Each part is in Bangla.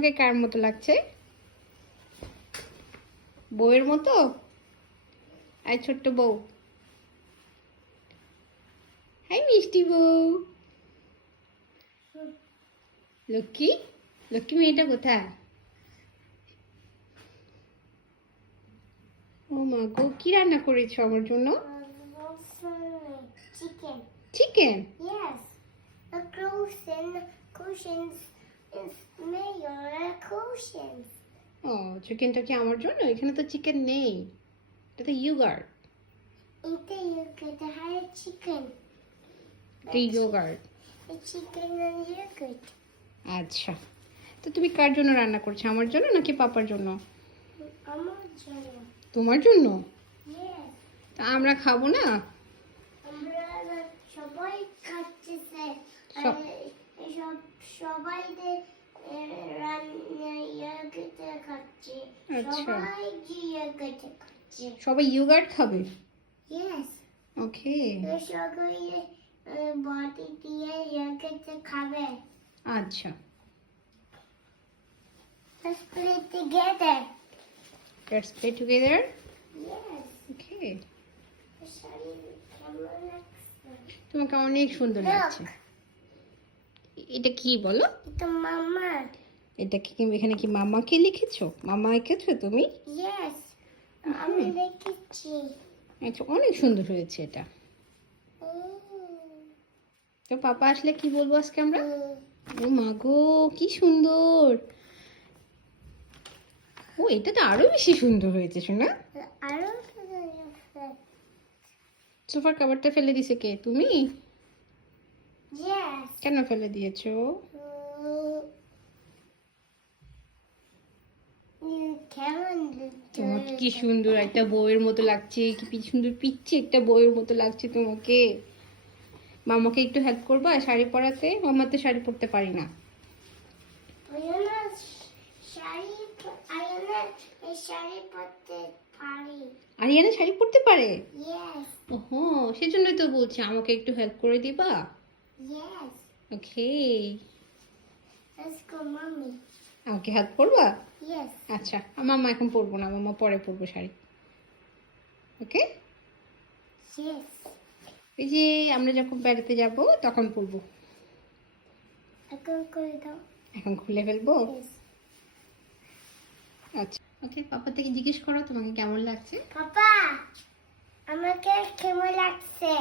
তোমাকে কার মতো লাগছে? বউয়ের মতো? আই ছোট্ট বউ, হাই মিষ্টি বউ। লক্ষ্মী, লক্ষ্মী মেয়েটা কোথায়? ও মা গো, কি রান্না করেছো আমার জন্য? Chicken. Chicken? Yes. The cushions is made of cushions. ও, চিকেনটা কি আমার জন্য? এখানে তো চিকেন নেই, এটা তো yogurt. Inte yoghurt, det här är chicken. এটা yogurt. The chicken and yoghurt. আচ্ছা, তো তুমি কার জন্য রান্না করছো? আমার জন্য নাকি পাপার জন্য? আমার জন্য। তোমার জন্য? Yes. তা আমরা খাবো না? আমরা সবাই খাচ্ছে স্যার। সব- সবাই ইয়োগার্ট খাচ্ছে। আচ্ছা। সবাই ইয়োগার্ট খাচ্ছে। সবাই ইয়োগার্ট খাবে? Yes. ওকে। সবাই বডি দিয়ে ইয়োগার্ট খাবে। আচ্ছা, Let's put it together. Let's play together. Yes. ওকে, শাড়ি কেমন লাগছে? তোমাকে অনেক সুন্দর লাগছে। এটা কি বলো? তো মামা। এটা কি, এখানে কি মামাকে লিখেছো? মামা এঁকেছো তুমি? Yes. আমি দেখেছি। আচ্ছা, অনেক সুন্দর হয়েছে এটা। তো পাপা আসলে কি বলবো আজকে আমরা? ও মা গো, কি সুন্দর! ও, এটা তো আরো বেশি সুন্দর হয়েছে শোনা। আরো সোফার কভারটা ফেলে দিছে কে? তুমি? Yes. কেন ফেলে দিয়েছো? কেমন তোমার কি সুন্দর একটা বউয়ের মতো লাগছে, কি সুন্দর পিচ্ছি একটা বউয়ের মতো লাগছে তোমাকে। মামাকে একটু হেল্প করবা শাড়ি পরাতে? মামা তো শাড়ি পরতে পারি না। শাড়ি পরতে পারি। আরিয়ানা শাড়ি পরতে পারে? Yes. ওহো, সেজন্যই তো বলছি আমাকে একটু হেল্প করে দিবা। Yes. Okay, Let's go, mommy. আমাকে হেল্প করবা? Yes. আচ্ছা, মামা এখন পরবো না, মামা পরে পরবো শাড়ি। ওকে, Yes. এই যে আমরা যখন বেড়াতে যাব তখন পরবো। এখন করে দাও। এখন খুলে ফেলবো? Yes. আচ্ছা, ওকে, পাপা থেকে জিজ্ঞেস করো তোমাকে কেমন লাগছে। পাপা, আমাকে কেমন লাগছে?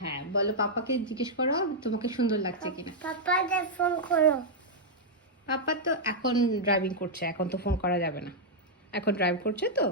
হ্যাঁ বলো, পাপাকে জিজ্ঞেস করো তোমাকে সুন্দর লাগছে কিনা। পাপাদের ফোন করো। পাপা তো এখন ড্রাইভিং করছে, এখন তো ফোন করা যাবে না, এখন ড্রাইভ করছে তো।